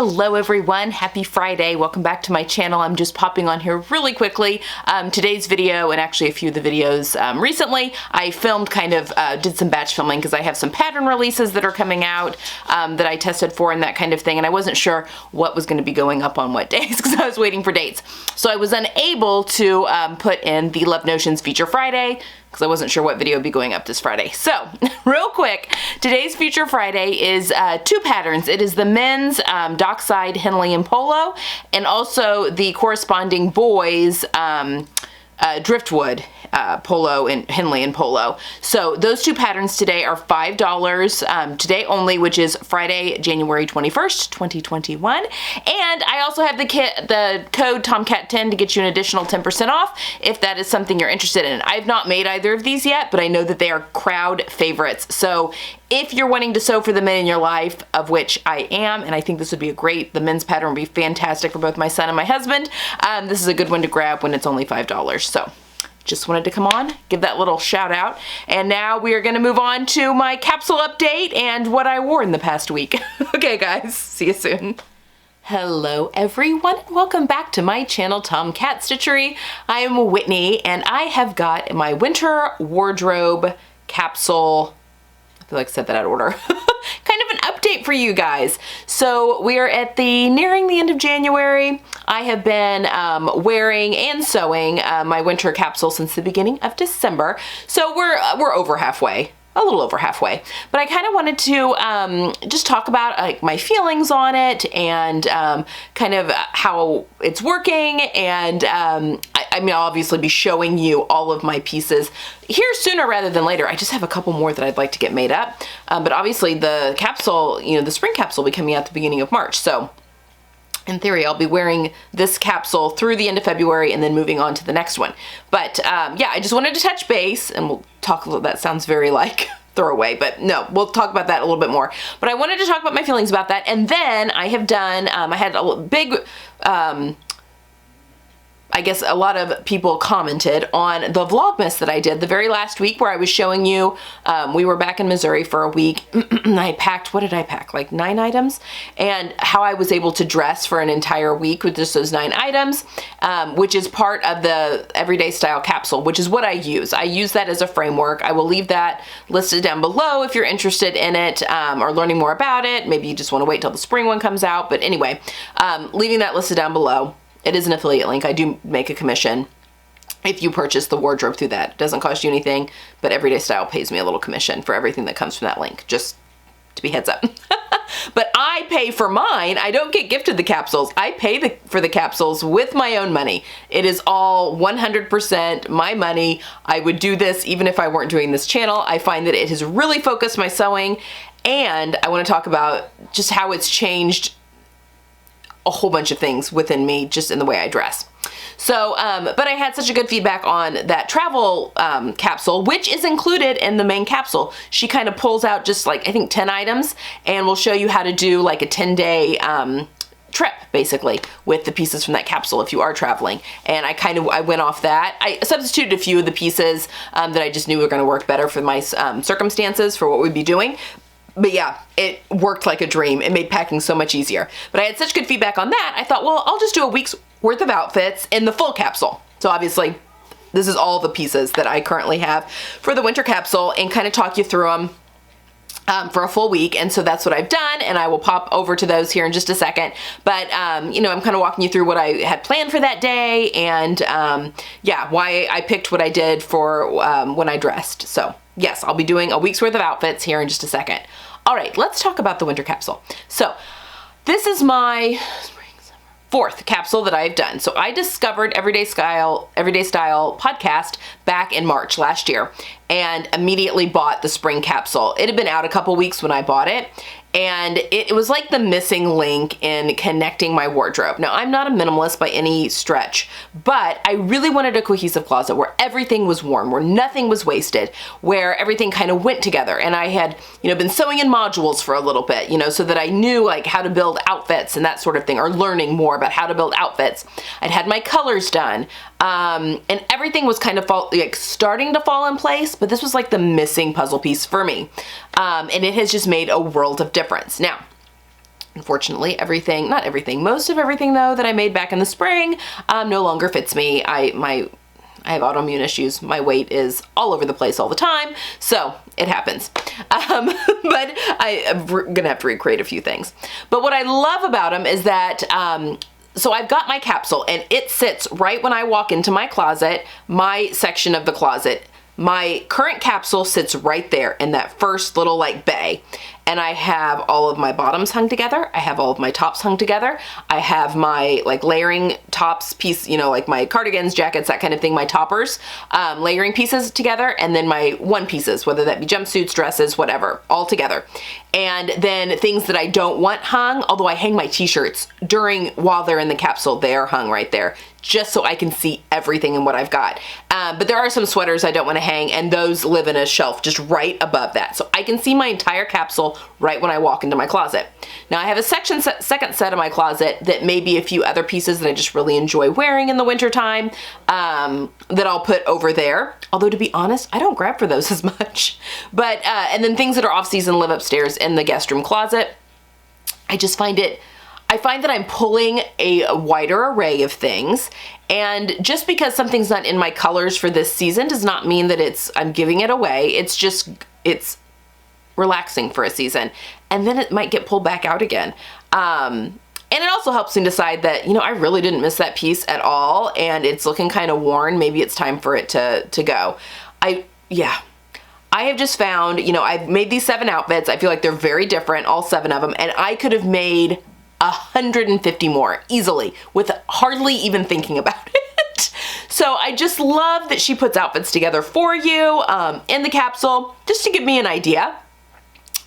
Hello everyone, happy Friday. Welcome back to my channel. I'm just popping on here really quickly. Today's video, and actually a few of the videos recently, I filmed did some batch filming because I have some pattern releases that are coming out that I tested for and that kind of thing, and I wasn't sure what was going to be going up on what days because I was waiting for dates. So I was unable to put in the Love Notions Feature Friday because I wasn't sure what video would be going up this Friday. So, real quick, today's Feature Friday is two patterns. It is the men's Dockside Henley and Polo, and also the corresponding boys Driftwood Polo and Henley and Polo. So those two patterns today are $5 today only, which is Friday, January 21st, 2021. And I also have the code TOMCAT10 to get you an additional 10% off if that is something you're interested in. I've not made either of these yet, but I know that they are crowd favorites. So if you're wanting to sew for the men in your life, of which I am, and I think this would be the men's pattern would be fantastic for both my son and my husband, this is a good one to grab when it's only $5. So just wanted to come on, give that little shout out. And now we are gonna move on to my capsule update and what I wore in the past week. Okay guys, see you soon. Hello everyone, and welcome back to my channel, Tomcat Stitchery. I am Whitney, and I have got my winter wardrobe capsule. I feel like I said that out of order. Kind of an update for you guys. So we are at nearing the end of January. I have been wearing and sewing my winter capsule since the beginning of December. So we're over halfway. A little over halfway, but I kind of wanted to just talk about like my feelings on it and kind of how it's working, and I mean, I'll obviously be showing you all of my pieces here sooner rather than later. I just have a couple more that I'd like to get made up, but obviously the capsule, the spring capsule will be coming out at the beginning of March, so in theory, I'll be wearing this capsule through the end of February and then moving on to the next one. But yeah, I just wanted to touch base, and we'll talk a little, that sounds very like throwaway, but no, we'll talk about that a little bit more. But I wanted to talk about my feelings about that, and then I have done, I had a big, I guess a lot of people commented on the Vlogmas that I did the very last week where I was showing you, we were back in Missouri for a week. I packed, what did I pack? Like 9 items, and how I was able to dress for an entire week with just those 9 items, which is part of the Everyday Style capsule, which is what I use. I use that as a framework. I will leave that listed down below if you're interested in it or learning more about it. Maybe you just want to wait till the spring one comes out, but anyway, leaving that listed down below. It is an affiliate link. I do make a commission if you purchase the wardrobe through that. It doesn't cost you anything, but Everyday Style pays me a little commission for everything that comes from that link, just to be heads up. But I pay for mine. I don't get gifted the capsules. I pay for the capsules with my own money. It is all 100% my money. I would do this even if I weren't doing this channel. I find that it has really focused my sewing, and I want to talk about just how it's changed a whole bunch of things within me just in the way I dress. So, but I had such a good feedback on that travel capsule, which is included in the main capsule. She kind of pulls out just like, I think 10 items, and will show you how to do like a 10-day trip basically with the pieces from that capsule if you are traveling. And I went off that. I substituted a few of the pieces that I just knew were going to work better for my circumstances for what we'd be doing. But yeah, it worked like a dream. It made packing so much easier. But I had such good feedback on that, I thought, well, I'll just do a week's worth of outfits in the full capsule. So obviously, this is all the pieces that I currently have for the winter capsule, and kind of talk you through them for a full week. And so that's what I've done, and I will pop over to those here in just a second. But I'm kind of walking you through what I had planned for that day, and yeah, why I picked what I did for when I dressed. So yes, I'll be doing a week's worth of outfits here in just a second. All right, let's talk about the winter capsule. So this is my 4th capsule that I've done. So I discovered Everyday Style podcast back in March last year, and immediately bought the spring capsule. It had been out a couple weeks when I bought it, and it was like the missing link in connecting my wardrobe. Now, I'm not a minimalist by any stretch, but I really wanted a cohesive closet where everything was worn, where nothing was wasted, where everything kind of went together. And I had, been sewing in modules for a little bit, so that I knew like how to build outfits and that sort of thing, or learning more about how to build outfits. I'd had my colors done, and everything was kind of starting to fall in place, but this was like the missing puzzle piece for me. And it has just made a world of difference. Now, Unfortunately, everything, not everything, most of everything though that I made back in the spring no longer fits me. I have autoimmune issues. My weight is all over the place all the time, so it happens. But I'm gonna have to recreate a few things. But what I love about them is that, so I've got my capsule and it sits right when I walk into my closet, my section of the closet. My current capsule sits right there in that first little like bay. And I have all of my bottoms hung together. I have all of my tops hung together. I have my like layering tops piece, you know, like my cardigans, jackets, that kind of thing, my toppers, layering pieces together, and then my one pieces, whether that be jumpsuits, dresses, whatever, all together. And then things that I don't want hung, although I hang my t-shirts while they're in the capsule, they are hung right there, just so I can see everything and what I've got. But there are some sweaters I don't want to hang, and those live in a shelf just right above that. So I can see my entire capsule right when I walk into my closet. Now I have a second set of my closet that may be a few other pieces that I just really enjoy wearing in the wintertime that I'll put over there. Although to be honest, I don't grab for those as much. But, and then things that are off season live upstairs in the guest room closet. I find that I'm pulling a wider array of things, and just because something's not in my colors for this season does not mean that I'm giving it away. It's relaxing for a season, and then it might get pulled back out again. And it also helps me decide that, you know, I really didn't miss that piece at all, and it's looking kind of worn. Maybe it's time for it to go. I have just found, you know, I've made these 7 outfits. I feel like they're very different, all 7 of them, and I could have made 150 more easily with hardly even thinking about it. So I just love that she puts outfits together for you in the capsule, just to give me an idea.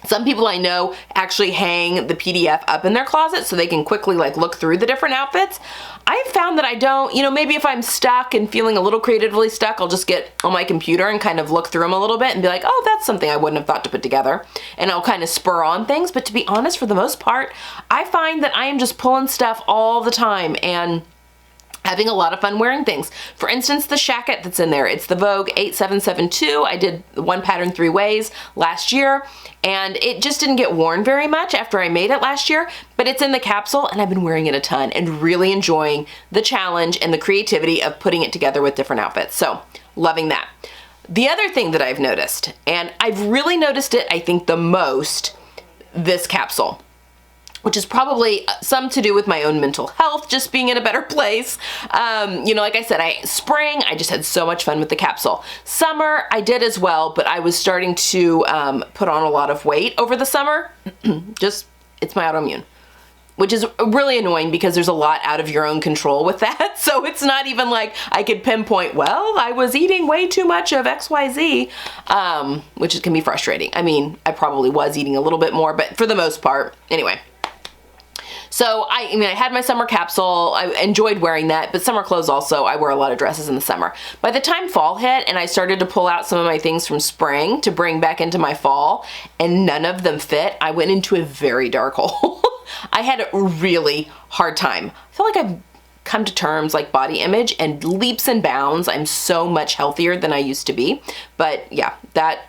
Some people I know actually hang the PDF up in their closet so they can quickly like look through the different outfits. I've found that I don't, you know, maybe if I'm stuck and feeling a little creatively stuck, I'll just get on my computer and kind of look through them a little bit and be like, oh, that's something I wouldn't have thought to put together. And I'll kind of spur on things. But to be honest, for the most part, I find that I am just pulling stuff all the time and having a lot of fun wearing things. For instance, the shacket that's in there, it's the Vogue 8772. I did one pattern 3 ways last year, and it just didn't get worn very much after I made it last year, but it's in the capsule and I've been wearing it a ton and really enjoying the challenge and the creativity of putting it together with different outfits. So loving that. The other thing that I've noticed, and I've really noticed it, I think the most, this capsule, which is probably some to do with my own mental health, just being in a better place. You know, like I said, spring, I just had so much fun with the capsule. Summer, I did as well, but I was starting to put on a lot of weight over the summer. It's my autoimmune, which is really annoying because there's a lot out of your own control with that. So it's not even like I could pinpoint, well, I was eating way too much of XYZ, which can be frustrating. I mean, I probably was eating a little bit more, but for the most part, anyway. So I had my summer capsule. I enjoyed wearing that, but summer clothes also, I wear a lot of dresses in the summer. By the time fall hit and I started to pull out some of my things from spring to bring back into my fall and none of them fit, I went into a very dark hole. I had a really hard time. I feel like I've come to terms like body image and leaps and bounds. I'm so much healthier than I used to be. But yeah, that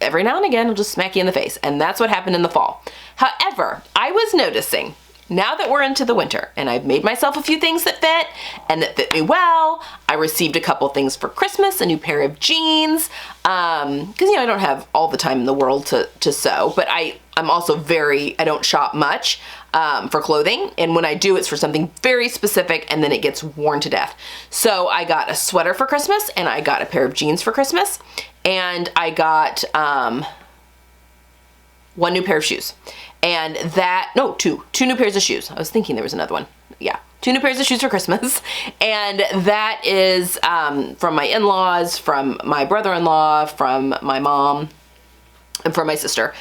every now and again will just smack you in the face. And that's what happened in the fall. However, I was noticing now that we're into the winter and I've made myself a few things that fit and that fit me well. I received a couple things for Christmas, a new pair of jeans, because you know I don't have all the time in the world to sew, but I'm also I don't shop much for clothing, and when I do, it's for something very specific and then it gets worn to death. So I got a sweater for Christmas and I got a pair of jeans for Christmas, and I got one new pair of shoes. And two new pairs of shoes. I was thinking there was another one. Yeah, 2 new pairs of shoes for Christmas. And that is from my in-laws, from my brother-in-law, from my mom, and from my sister,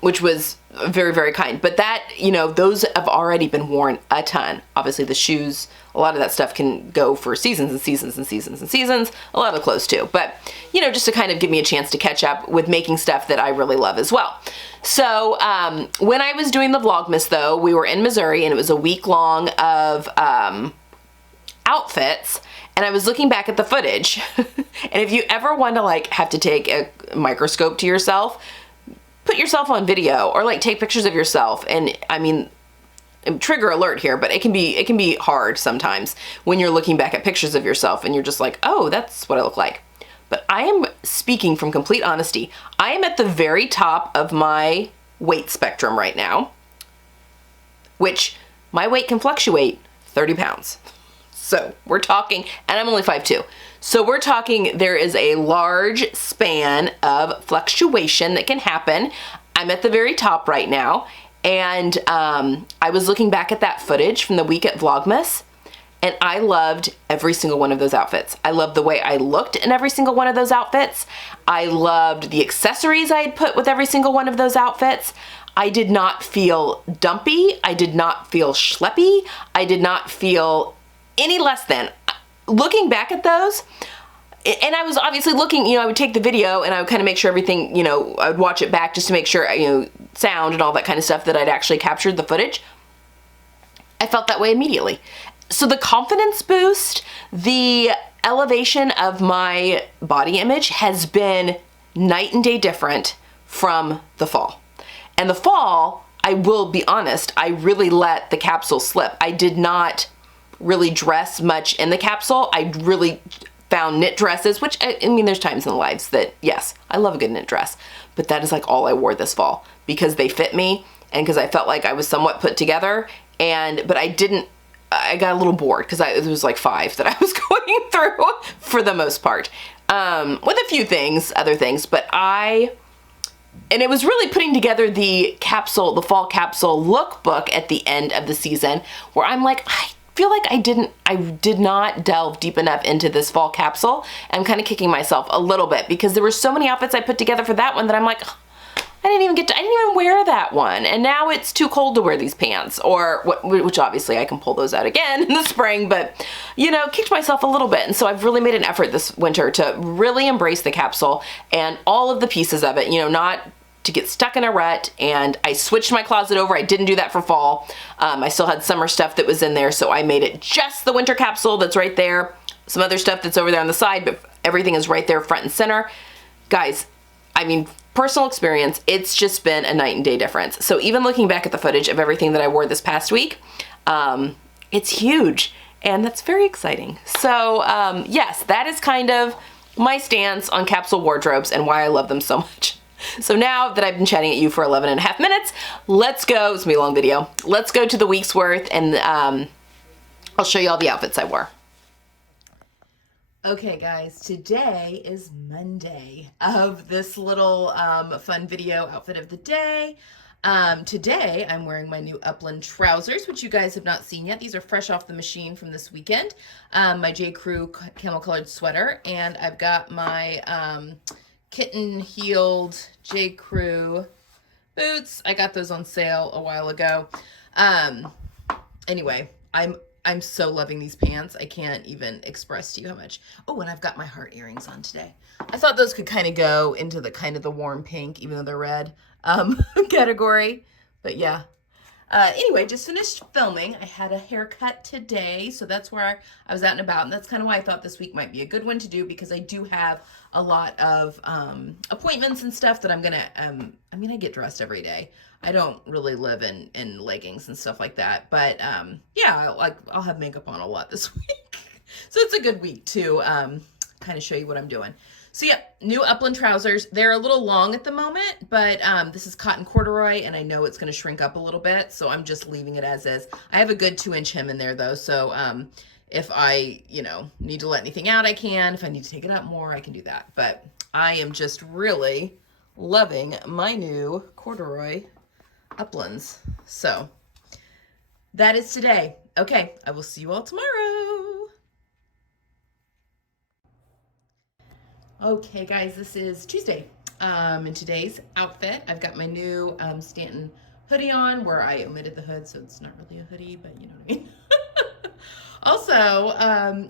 which was very, very kind. But that, you know, those have already been worn a ton. Obviously the shoes, a lot of that stuff can go for seasons and seasons and seasons and seasons. A lot of the clothes too. But, you know, just to kind of give me a chance to catch up with making stuff that I really love as well. So when I was doing the Vlogmas though, we were in Missouri and it was a week long of outfits, and I was looking back at the footage. And if you ever want to like have to take a microscope to yourself, put yourself on video or like take pictures of yourself. And I mean, trigger alert here, but it can be hard sometimes when you're looking back at pictures of yourself and you're just like, oh, that's what I look like. But I am speaking from complete honesty. I am at the very top of my weight spectrum right now, which my weight can fluctuate 30 pounds. So we're talking, and I'm only 5'2". So we're talking there is a large span of fluctuation that can happen. I'm at the very top right now. And I was looking back at that footage from the week at Vlogmas, and I loved every single one of those outfits. I loved the way I looked in every single one of those outfits. I loved the accessories I had put with every single one of those outfits. I did not feel dumpy. I did not feel schleppy. I did not feel any less than. Looking back at those, and I was obviously looking, I would take the video and I would kind of make sure everything, I would watch it back just to make sure, sound and all that kind of stuff, that I'd actually captured the footage. I felt that way immediately. So the confidence boost, the elevation of my body image has been night and day different from the fall. And the fall, I will be honest, I really let the capsule slip. I did not really dress much in the capsule. I really found knit dresses, which I mean, there's times in the lives that, yes, I love a good knit dress, but that is like all I wore this fall because they fit me and because I felt like I was somewhat put together. But I got a little bored because it was like 5 that I was going through for the most part, with a few things, other things, and it was really putting together the fall capsule lookbook at the end of the season where I'm like, I feel like I did not delve deep enough into this fall capsule. I'm kind of kicking myself a little bit because there were so many outfits I put together for that one that I'm like, I didn't even wear that one. And now it's too cold to wear these pants, which obviously I can pull those out again in the spring, but kicked myself a little bit. And so I've really made an effort this winter to really embrace the capsule and all of the pieces of it, not to get stuck in a rut. And I switched my closet over. I didn't do that for fall. I still had summer stuff that was in there. So I made it just the winter capsule that's right there. Some other stuff that's over there on the side, but everything is right there front and center. Guys, I mean, personal experience, it's just been a night and day difference. So even looking back at the footage of everything that I wore this past week, it's huge and that's very exciting. So yes, that is kind of my stance on capsule wardrobes and why I love them so much. So now that I've been chatting at you for 11 and a half minutes, let's go, it's gonna be a long video. Let's go to the week's worth and I'll show you all the outfits I wore. Okay guys, today is Monday of this little fun video outfit of the day. Today I'm wearing my new Upland trousers, which you guys have not seen yet. These are fresh off the machine from this weekend. My J.Crew camel colored sweater, and I've got my Kitten Heeled J.Crew boots. I got those on sale a while ago. Anyway, I'm so loving these pants. I can't even express to you how much. Oh, and I've got my heart earrings on today. I thought those could kind of go into the warm pink, even though they're red, category. But yeah. Anyway, just finished filming. I had a haircut today, so that's where I was out and about. And that's kind of why I thought this week might be a good one to do, because I do have a lot of appointments and stuff that I'm going to, I get dressed every day. I don't really live in leggings and stuff like that. But yeah, I'll have makeup on a lot this week. So it's a good week to kind of show you what I'm doing. So yeah, new Upland trousers. They're a little long at the moment, but this is cotton corduroy, and I know it's going to shrink up a little bit, so I'm just leaving it as is. I have a good 2-inch hem in there, though, so if I, need to let anything out, I can. If I need to take it up more, I can do that. But I am just really loving my new corduroy Uplands. So that is today. Okay, I will see you all tomorrow. Okay guys, this is Tuesday. In today's outfit, I've got my new Stanton hoodie on, where I omitted the hood, so it's not really a hoodie, but you know what I mean. Also,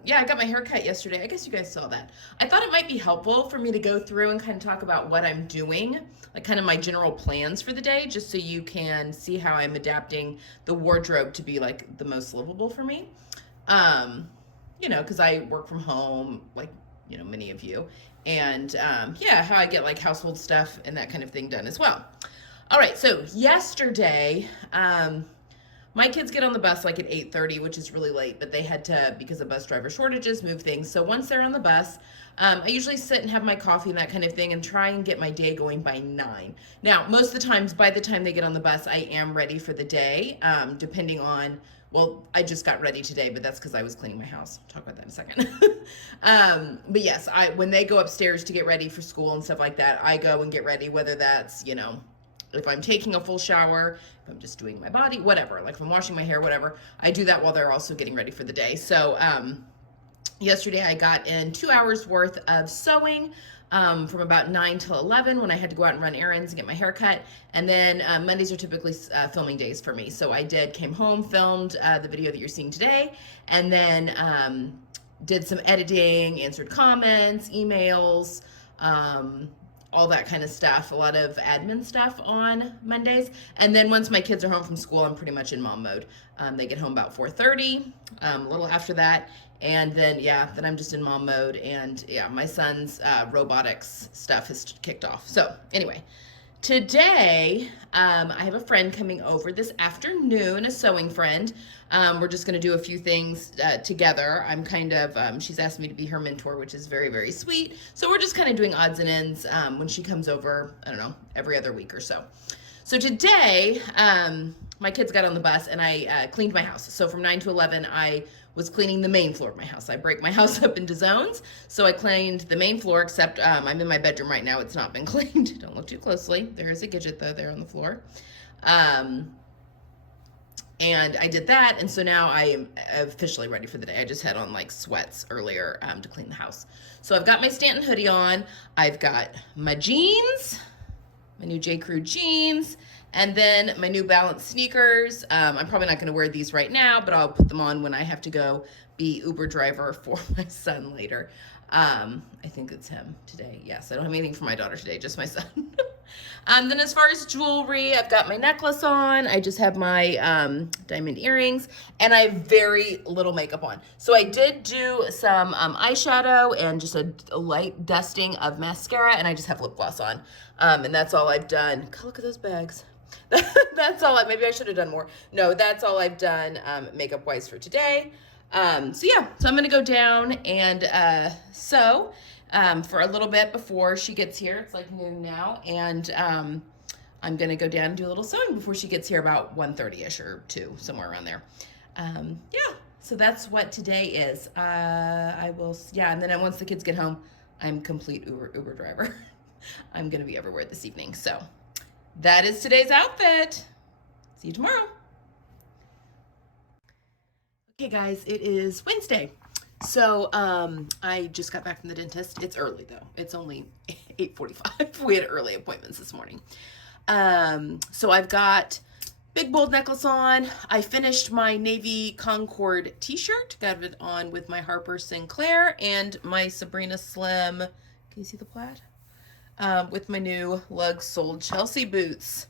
yeah, I got my hair cut yesterday. I guess you guys saw that. I thought it might be helpful for me to go through and kind of talk about what I'm doing, like kind of my general plans for the day, just so you can see how I'm adapting the wardrobe to be like the most livable for me. Because I work from home, like, many of you. And yeah, how I get like household stuff and that kind of thing done as well. All right, so yesterday, my kids get on the bus like at 8:30, which is really late, but they had to, because of bus driver shortages, move things. So once they're on the bus, I usually sit and have my coffee and that kind of thing and try and get my day going by 9. Now, most of the times, by the time they get on the bus, I am ready for the day, depending on, well, I just got ready today, but that's because I was cleaning my house. I'll talk about that in a second. But yes, when they go upstairs to get ready for school and stuff like that, I go and get ready, whether that's, if I'm taking a full shower, if I'm just doing my body, whatever, like if I'm washing my hair, whatever, I do that while they're also getting ready for the day. So yesterday I got in 2 hours worth of sewing from about 9 till 11 when I had to go out and run errands and get my hair cut. And then Mondays are typically filming days for me. So I came home, filmed the video that you're seeing today, and then did some editing, answered comments, emails, all that kind of stuff, a lot of admin stuff on Mondays. And then once my kids are home from school, I'm pretty much in mom mode. They get home about 4:30, a little after that. And then, then I'm just in mom mode. And my son's robotics stuff has kicked off. So anyway, today, I have a friend coming over this afternoon, a sewing friend. We're just going to do a few things together. I'm kind of, she's asked me to be her mentor, which is very, very sweet. So we're just kind of doing odds and ends when she comes over, I don't know, every other week or so. So today, my kids got on the bus and I cleaned my house. So from 9 to 11, I was cleaning the main floor of my house. I break my house up into zones. So I cleaned the main floor, except I'm in my bedroom right now. It's not been cleaned. Don't look too closely. There is a Gidget though there on the floor. And I did that. And so now I am officially ready for the day. I just had on like sweats earlier to clean the house. So I've got my Stanton hoodie on. I've got my jeans, my new J.Crew jeans, and then my New Balance sneakers. I'm probably not going to wear these right now, but I'll put them on when I have to go be Uber driver for my son later. I think it's him today. Yes, I don't have anything for my daughter today, just my son. Then as far as jewelry, I've got my necklace on. I just have my diamond earrings, and I have very little makeup on. So I did do some eyeshadow and just a light dusting of mascara, and I just have lip gloss on. And that's all I've done. God, look at those bags. That's all. Maybe I should have done more. No, that's all I've done makeup wise for today. So I'm gonna go down and sew for a little bit before she gets here. It's like noon now, and I'm gonna go down and do a little sewing before she gets here about 1:30ish or 2, somewhere around there. So that's what today is. I will, and then once the kids get home, I'm complete Uber driver. I'm gonna be everywhere this evening. So that is today's outfit. See you tomorrow. Okay guys, it is Wednesday. So I just got back from the dentist. It's early though. It's only 8:45. We had early appointments this morning. So I've got big bold necklace on. I finished my navy Concord t-shirt. Got it on with my Harper Sinclair and my Sabrina Slim. Can you see the plaid? With my new Lug Soled Chelsea boots.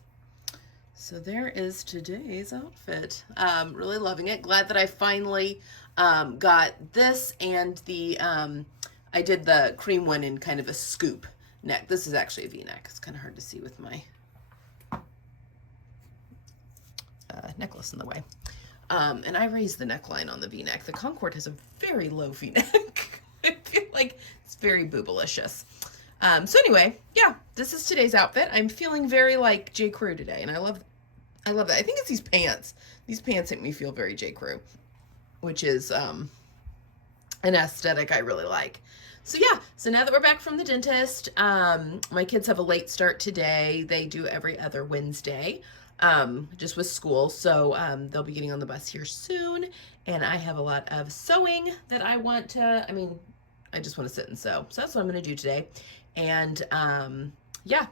So there is today's outfit. Really loving it. Glad that I finally got this and the, I did the cream one in kind of a scoop neck. This is actually a V-neck. It's kind of hard to see with my necklace in the way. And I raised the neckline on the V-neck. The Concord has a very low V-neck. I feel like it's very boobalicious. So anyway, this is today's outfit. I'm feeling very like J.Crew today, and I love that. I think it's these pants. These pants make me feel very J.Crew, which is an aesthetic I really like. So so now that we're back from the dentist, my kids have a late start today. They do every other Wednesday, just with school. So they'll be getting on the bus here soon, and I have a lot of sewing that I want to, I just want to sit and sew. So that's what I'm going to do today. And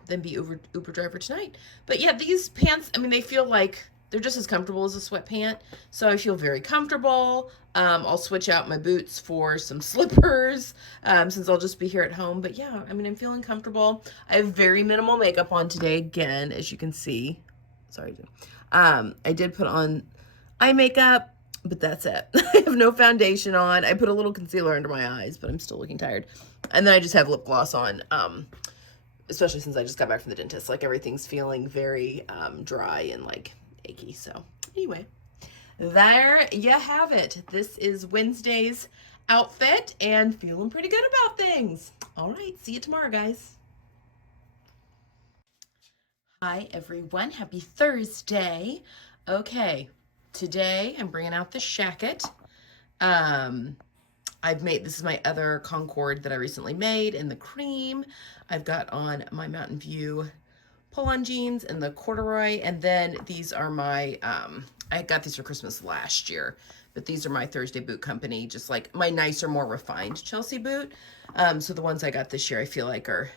then be Uber driver tonight. But these pants, they feel like they're just as comfortable as a sweatpant. So I feel very comfortable. I'll switch out my boots for some slippers since I'll just be here at home. But I'm feeling comfortable. I have very minimal makeup on today, again, as you can see. Sorry. I did put on eye makeup, but that's it. I have no foundation on. I put a little concealer under my eyes, but I'm still looking tired. And then I just have lip gloss on especially since I just got back from the dentist. Like everything's feeling very dry and like achy. So anyway, there you have it. This is Wednesday's outfit and feeling pretty good about things. All right, see you tomorrow, guys. Hi everyone, happy Thursday. Okay, today I'm bringing out the shacket. This is my other Concord that I recently made in the cream. I've got on my Mountain View pull-on jeans and the corduroy, and then these are my, I got these for Christmas last year, but these are my Thursday Boot Company, just like my nicer, more refined Chelsea boot. So the ones I got this year I feel like are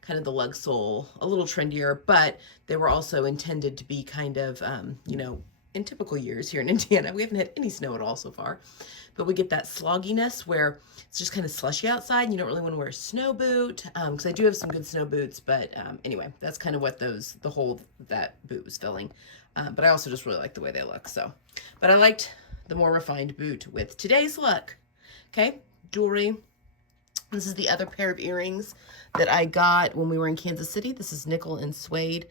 kind of the lug sole, a little trendier, but they were also intended to be kind of, you know, in typical years here in Indiana, we haven't had any snow at all so far, but we get that slogginess where it's just kind of slushy outside and you don't really want to wear a snow boot, because I do have some good snow boots, but anyway, that's kind of what the hole that boot was filling. But I also just really like the way they look, so. But I liked the more refined boot with today's look. Okay, jewelry. This is the other pair of earrings that I got when we were in Kansas City. This is Nickel and Suede.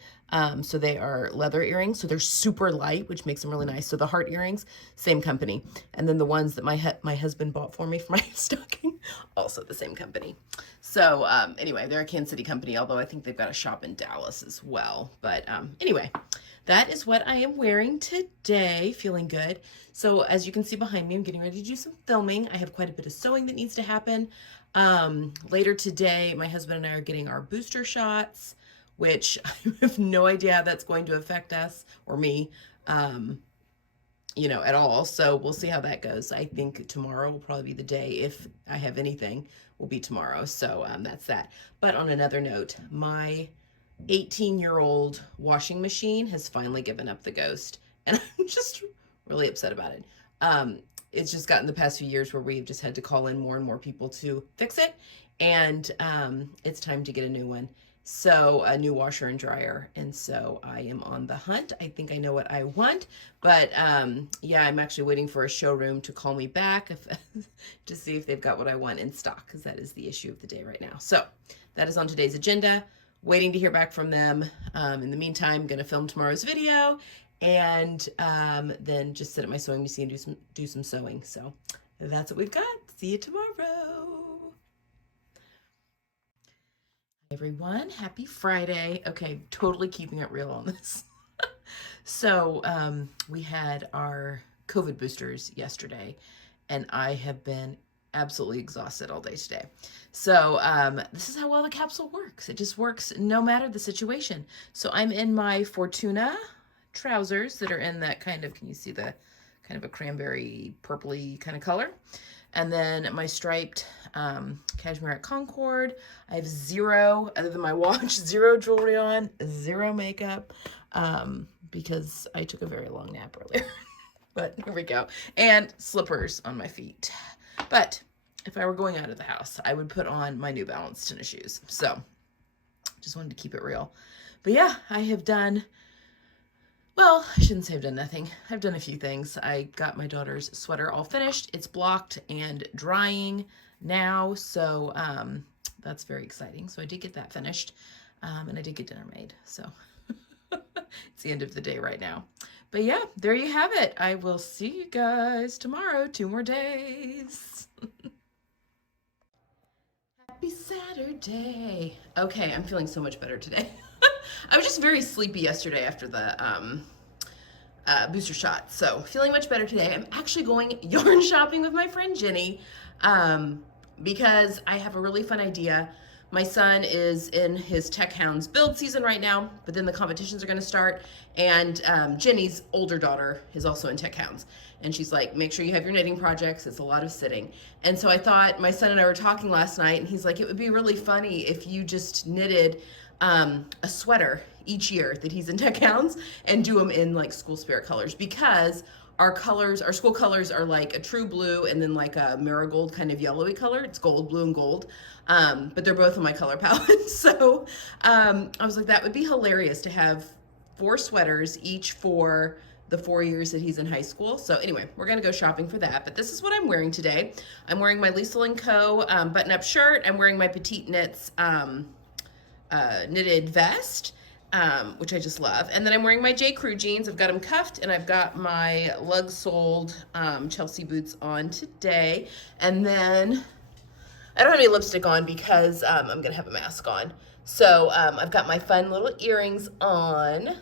So they are leather earrings. So they're super light, which makes them really nice. So the heart earrings, same company. And then the ones that my husband bought for me for my stocking, also the same company. So anyway, they're a Kansas City company, although I think they've got a shop in Dallas as well. But anyway, that is what I am wearing today, feeling good. So as you can see behind me, I'm getting ready to do some filming. I have quite a bit of sewing that needs to happen. Later today, my husband and I are getting our booster shots, which I have no idea how that's going to affect us or me, you know, at all. So we'll see how that goes. I think tomorrow will probably be the day, if I have anything, will be tomorrow. So that's that. But on another note, my 18-year-old washing machine has finally given up the ghost, and I'm just really upset about it. It's just gotten the past few years where we've just had to call in more and more people to fix it, and it's time to get a new one. So a new washer and dryer, and so I am on the hunt. I think I know what I want, but yeah, I'm actually waiting for a showroom to call me back to see if they've got what I want in stock, because that is the issue of the day right now. So that is on today's agenda. Waiting to hear back from them. In the meantime, I'm going to film tomorrow's video and then just sit at my sewing machine and do some sewing. So that's what we've got. See you tomorrow. Hi everyone, happy Friday. Okay, totally keeping it real on this. So we had our COVID boosters yesterday, and I have been absolutely exhausted all day today. So this is how well the capsule works. It just works no matter the situation. So I'm in my Fortuna trousers that are in that kind of, can you see the kind of a cranberry purpley kind of color? And then my striped cashmere at Concord. I have zero, other than my watch, zero jewelry on, zero makeup, because I took a very long nap earlier. But here we go. And slippers on my feet. But if I were going out of the house, I would put on my New Balance tennis shoes. So just wanted to keep it real. But yeah, I have done, well, I shouldn't say I've done nothing. I've done a few things. I got my daughter's sweater all finished. It's blocked and drying now. So that's very exciting. So I did get that finished. And I did get dinner made. So it's the end of the day right now. But yeah, there you have it. I will see you guys tomorrow. 2 more days. Happy Saturday. Okay, I'm feeling so much better today. I was just very sleepy yesterday after the booster shot. So feeling much better today. I'm actually going yarn shopping with my friend Jenny because I have a really fun idea. My son is in his Tech Hounds build season right now, but then the competitions are going to start. And Jenny's older daughter is also in Tech Hounds. And she's like, make sure you have your knitting projects. It's a lot of sitting. And so I thought, my son and I were talking last night, and he's like, it would be really funny if you just knitted a sweater each year that he's in Tech Hounds and do them in like school spirit colors, because our colors, our school colors are like a true blue and then like a marigold kind of yellowy color. It's gold, blue, and gold. But they're both in my color palette. So I was like, that would be hilarious to have 4 sweaters each for the 4 years that he's in high school. So anyway, we're gonna go shopping for that. But this is what I'm wearing today. I'm wearing my Lisa & Co. Button-up shirt. I'm wearing my Petite Knits knitted vest, which I just love. And then I'm wearing my J.Crew jeans. I've got them cuffed, and I've got my lug-soled Chelsea boots on today. And then I don't have any lipstick on because I'm gonna have a mask on. So I've got my fun little earrings on. Did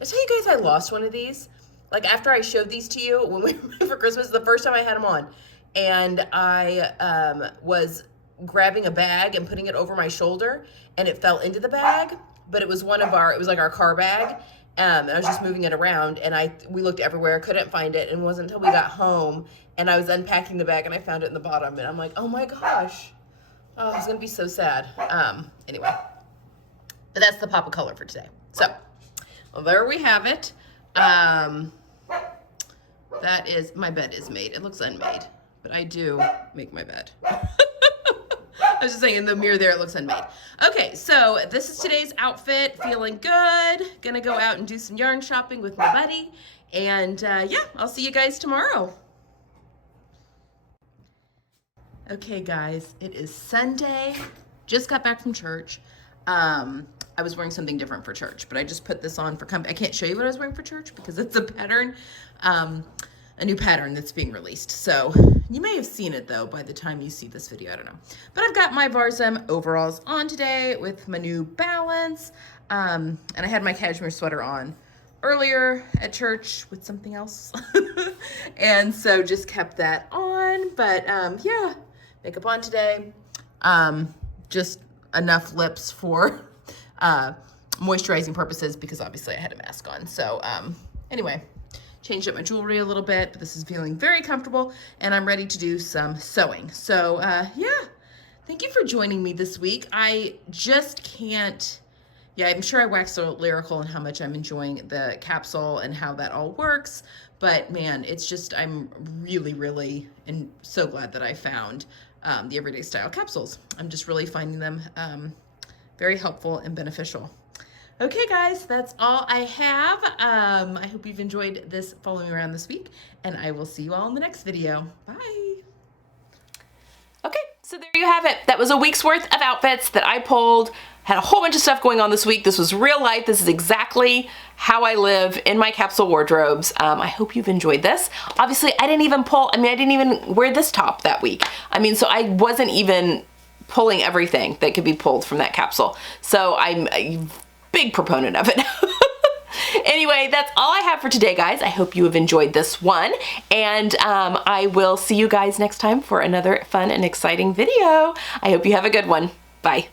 I tell you guys I lost one of these? Like after I showed these to you when we were for Christmas, the first time I had them on, and I was grabbing a bag and putting it over my shoulder, and it fell into the bag, but it was one of our, it was like our car bag, and I was just moving it around, and we looked everywhere, couldn't find it, and it wasn't until we got home, and I was unpacking the bag, and I found it in the bottom, and I'm like, oh my gosh, oh, it's gonna be so sad. Anyway, but that's the pop of color for today. So, well, there we have it. That is, my bed is made. It looks unmade, but I do make my bed. I was just saying in the mirror there, it looks unmade. Okay, so this is today's outfit. Feeling good. Gonna go out and do some yarn shopping with my buddy. And yeah, I'll see you guys tomorrow. Okay guys, it is Sunday. Just got back from church. I was wearing something different for church, but I just put this on for company. I can't show you what I was wearing for church because it's a pattern, a new pattern that's being released. So you may have seen it though by the time you see this video, I don't know. But I've got my Varzim overalls on today with my New Balance. And I had my cashmere sweater on earlier at church with something else. And so just kept that on, but yeah, makeup on today. Just enough lips for moisturizing purposes because obviously I had a mask on. So anyway, changed up my jewelry a little bit, but this is feeling very comfortable and I'm ready to do some sewing. So yeah, thank you for joining me this week. I just can't, yeah, I'm sure I waxed so lyrical in how much I'm enjoying the capsule and how that all works, but man, it's just, I'm really and so glad that I found the Everyday Style capsules. I'm just really finding them very helpful and beneficial. Okay guys, that's all I have. I hope you've enjoyed this following me around this week, and I will see you all in the next video. Bye. Okay, so there you have it. That was a week's worth of outfits that I pulled. Had a whole bunch of stuff going on this week. This was real life. This is exactly how I live in my capsule wardrobes. I hope you've enjoyed this. Obviously, I didn't even wear this top that week. So I wasn't even pulling everything that could be pulled from that capsule. So I'm a big proponent of it. Anyway, that's all I have for today, guys. I hope you have enjoyed this one, and I will see you guys next time for another fun and exciting video. I hope you have a good one. Bye.